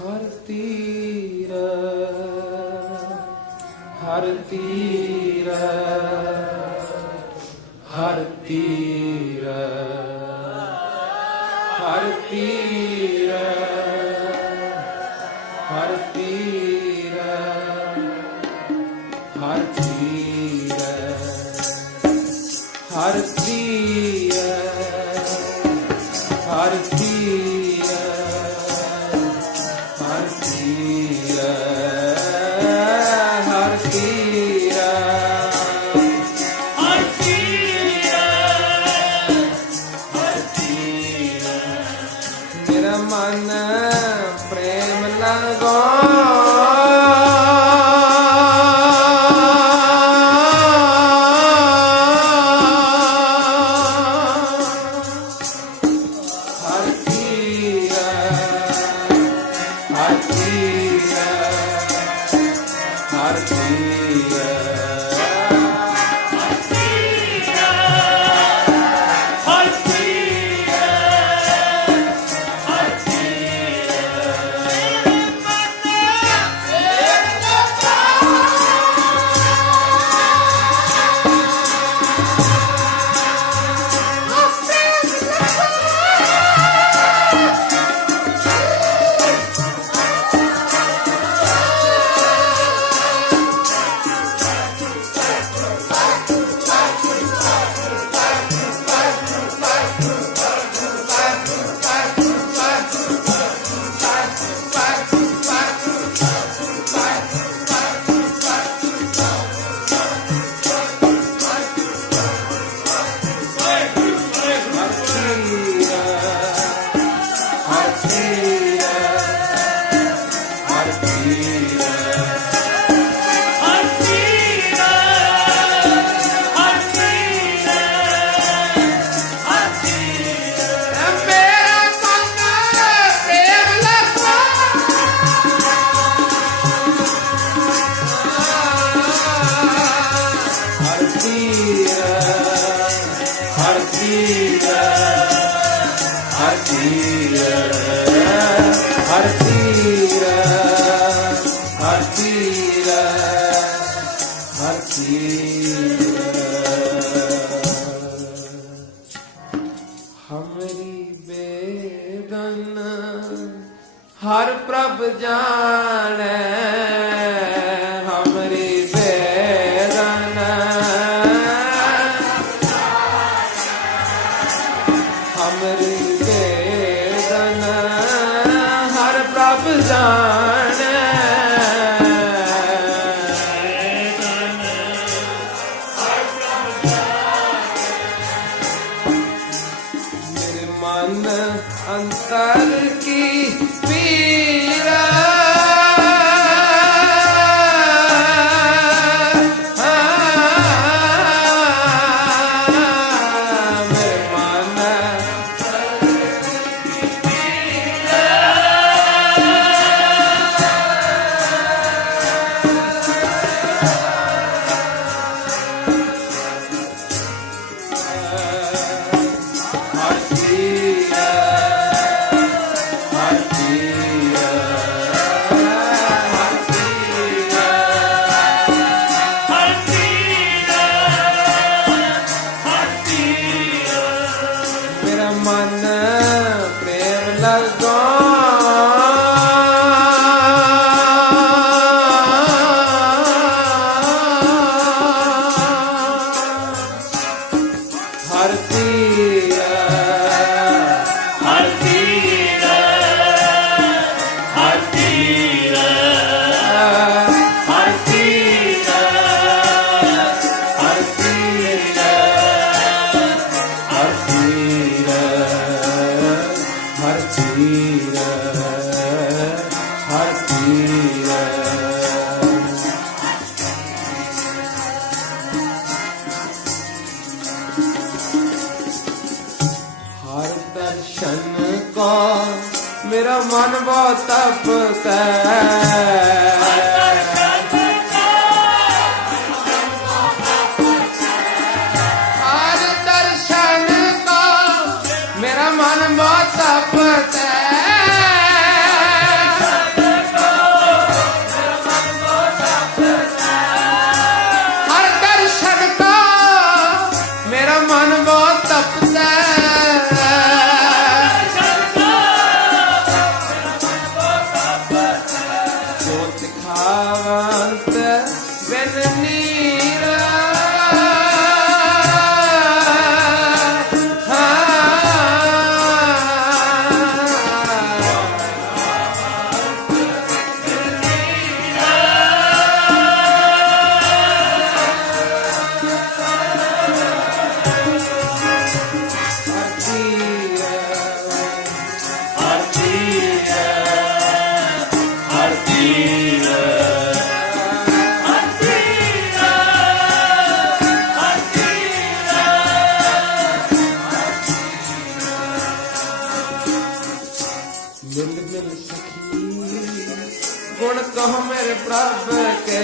ਹਰ ਤੀਰ ਹਰ ਤੀਰ ਹਰ ਤੀਰ ਹਰ ਤੀਰ ਹਰ ਤੀਰ ਹਮਰੀ ਬੇਦਨ ਹਰ ਪ੍ਰਭ ਜਾਣੈ Ramazan ਕੋ ਮੇਰਾ ਮਨ ਬਹੁਤ ਤਪਦਾ ਪ੍ਰਭ ਕੇ।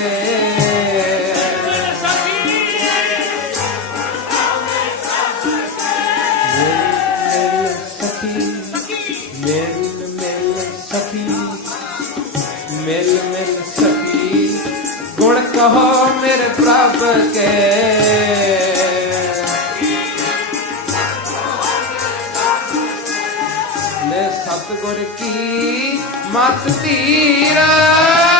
ਮਿਲ ਮਿਲ ਮਤ ਧੀਰਾ।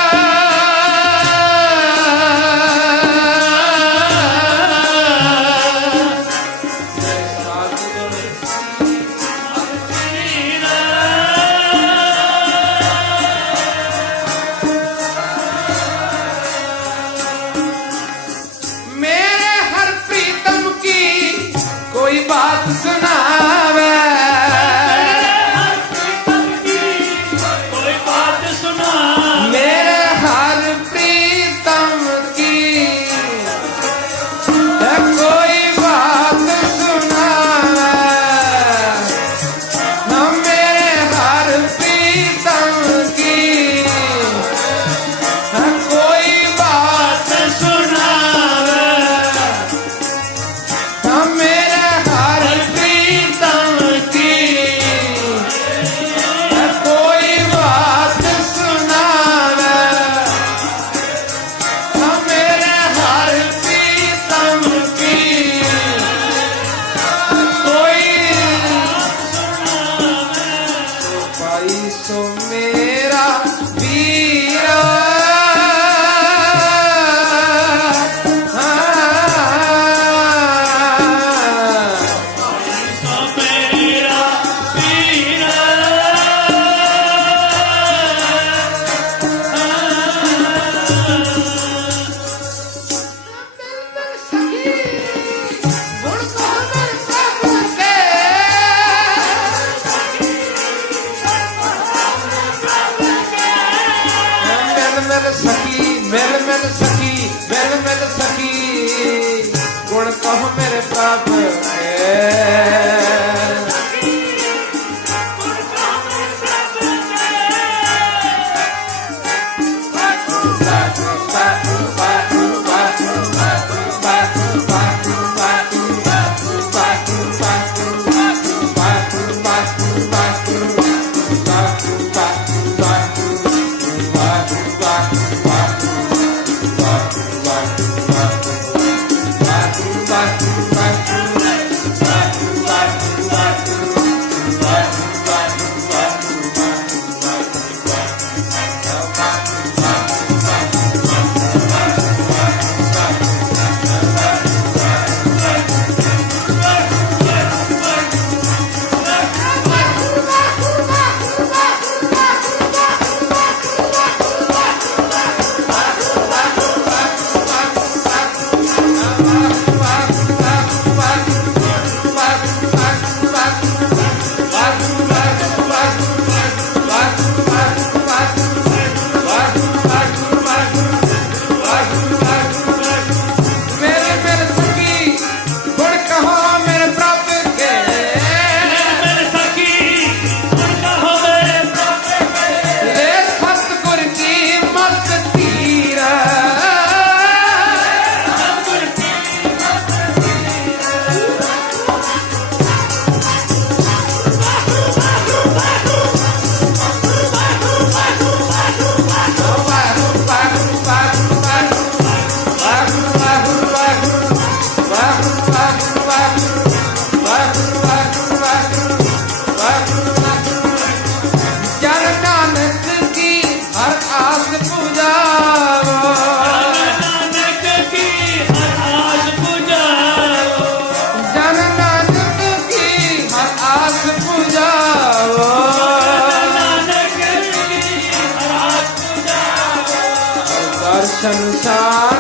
Yes, I've संसार